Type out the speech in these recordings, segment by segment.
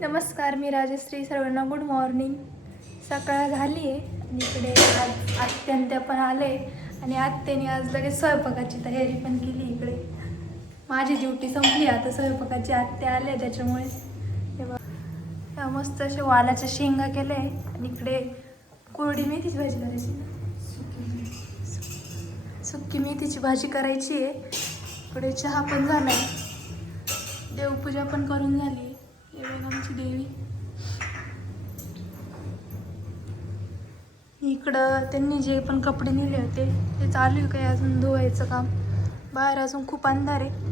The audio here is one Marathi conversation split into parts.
नमस्कार, मी राजश्री. सर्वांना गुड मॉर्निंग. सकाळ झाली आहे आणि इकडे आज आत्या पण आले आणि आत्याने आज लगेच स्वयंपाकाची तयारी पण केली. इकडे माझी ड्युटी संपली, आता स्वयंपाकाची आत्या आले त्याच्यामुळे तेव्हा मस्त असे वालाच्या शेंगा केले आणि इकडे कोरडी मेथीची भाजी करायची, सुक्की मेथीची भाजी करायची आहे. इकडे चहा पण झाला आहे, देवपूजा पण करून झाली. आमची देवी इकडं त्यांनी जे पण कपडे नेले होते ते चालू आहे. काही अजून धुवायचं काम. बाहेर अजून खूप अंधार आहे.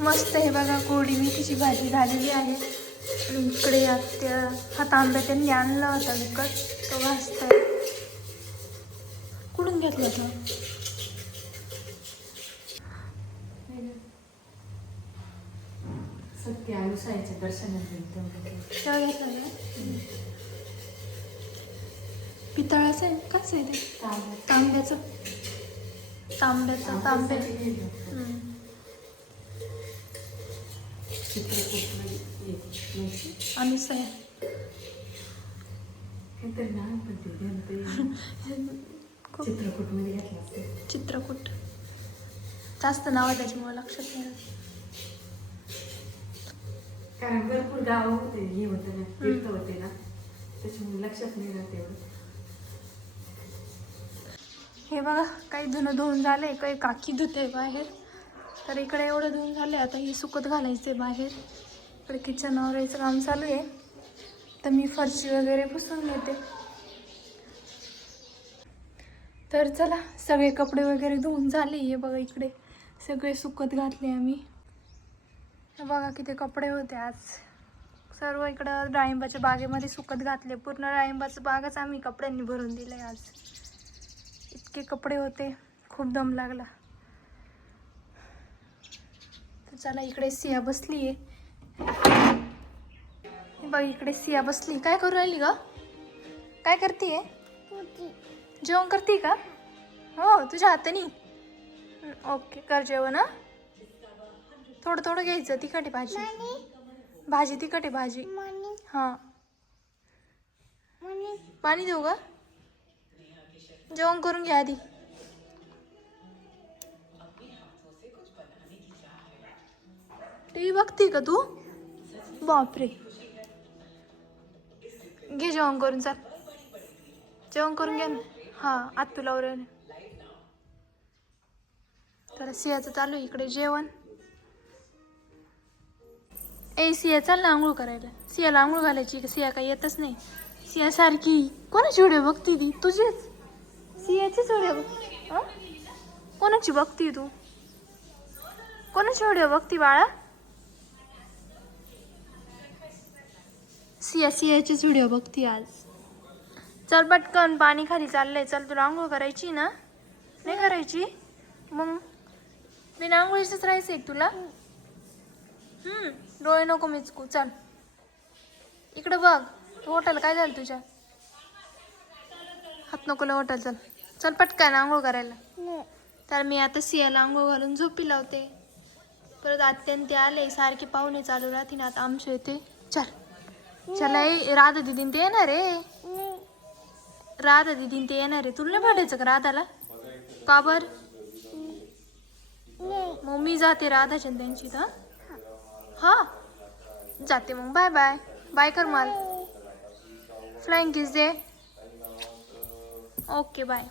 मस्त आहे बघा, कोरडी मेथीची भाजी झालेली आहे. आणि इकडे आत्या हा तांब्या त्यांनी आणला होता विकत, तो भाजताय. कुठून घेतला होता? सत्य आयुष्याच्या दर्शनात तेव्हा घेतला का? पितळाचं आहे? कसं आहे ते? तांब्याचं. तांब्या. आणि चित्रकूट जास्त नाव आहे त्याच्यामुळे लक्षात नाही. कारण भरपूर गाव होते, हे होते ना, तीर्थ होते ना, त्याच्यामुळे लक्षात नाही राहत एवढं. हे बघा, काही धुणं धुवून झाले, काही काकी धुते बाहेर. तर इकडे एवढं धुवून झाले, आता ही सुकत घालायचे बाहेर. इकडे किचन आवरायचं काम चालू आहे. तर मी फरशी वगैरे पुसून घेते. तर चला, सगळे कपडे वगैरे धुवून झाले. हे बघा, इकडे सगळे सुकत घातले आम्ही. बघा किती कपडे होते आज. सर्व इकडं डाळिंबाच्या बागेमध्ये सुकत घातले. पूर्ण डाळिंबाचं बागच आम्ही कपड्यांनी भरून दिलं आहे आज. इतके कपडे होते, खूप दम लागला. तर चला, इकडे सिया बसली आहे. बघ, इकडे सिया बसली. काय करू राहिली ग? काय करते? जेवण करते का? हो, तुझ्या हाताने. ओके, कर जेवण. हा, थोडं थोडं घ्यायचं. तिखट आहे भाजी तिखट आहे भाजी. हां, पाणी देऊ का? जेवण करून घ्या आधी. टीव्ही बघते का तू? बापरे, घे जेवण करून. चाल, जेवण करून घ्या ना. हां, आत तुला वरून. तर सियाचं चालू इकडे जेवण. सिया चाल ना आंघोळ करायला. सियाला आंघोळ घालायची. सिया काही येतच नाही. सिया सारखी कोणाची व्हिडिओ बघती ती? तुझीच सियाचीच व्हिडिओ बघ. कोणाची बघती तू? कोणाची व्हिडिओ बघती बाळा? सियाचीच व्हिडिओ बघती आज. चल पटकन, पाणी खाली चाललंय. चल, तुला आंघोळ करायची ना? नाही करायची? मग मी आंघोळीचंच राहायचंय तुला. डोळे नको मिचकू. चल इकडं बघ. तू होटल काय झालं तुझ्या? हात नको होटल. चल चल पटकन आंघोळ करायला. तर मी आता सियाला आंघोळ घालून झोपी लावते. परत आत्यान ते आले, सारखे पाहुणे चालू राहतील आता आमच्या इथे. चल चला, राधा दिदीन ते येणार रे. राधा दिदीन ते येणार आहे. तुला नाही भेटायचं का राधाला? का बर? मग मी जाते राधाच्या त्यांची. तर हा, जाते मग. Bye bye. बाय कर मला. फ्लाइंग किस दे. Okay bye.